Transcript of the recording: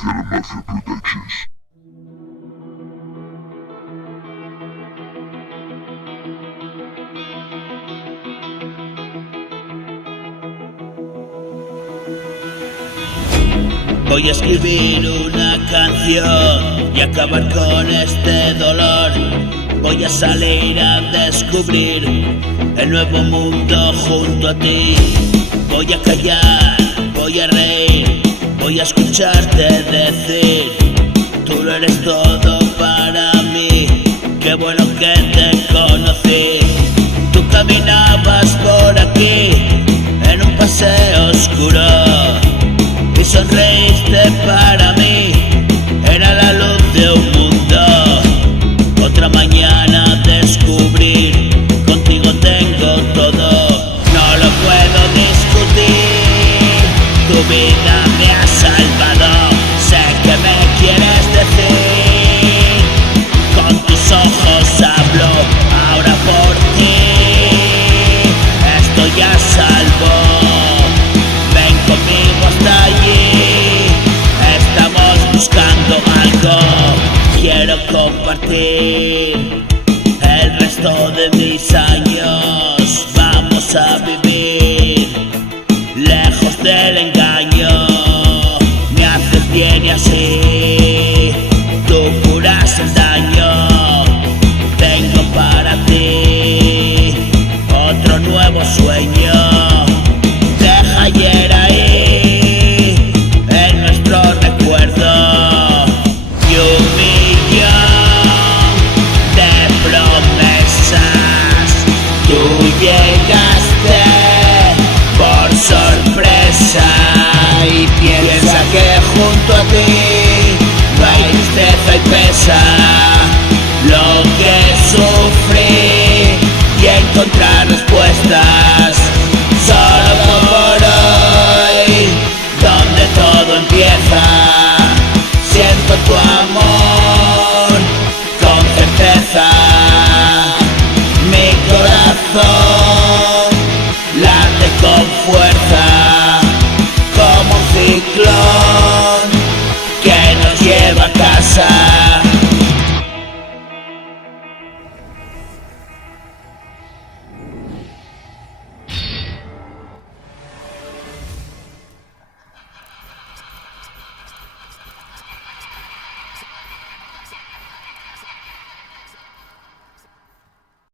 hacia la Mafia Productions. Voy a escribir una canción y acabar con este dolor. Voy a salir a descubrir el nuevo mundo junto a ti. Voy a callar, voy a reír, voy a escucharte decir: tú lo eres todo para mí, qué bueno que te conocí. Tú caminabas por aquí en un paseo oscuro y sonreíste para mí, era la luz de un mundo. Otra mañana descubrir, contigo tengo todo, no lo puedo discutir. Tu vida me ha salvado, sé que me quieres decir. Con tus ojos hablo ahora por ti, estoy a salvo. Ven conmigo hasta allí, estamos buscando algo. Quiero compartir el resto de mis años. Vamos a vivir lejos del engaño. Me haces bien y así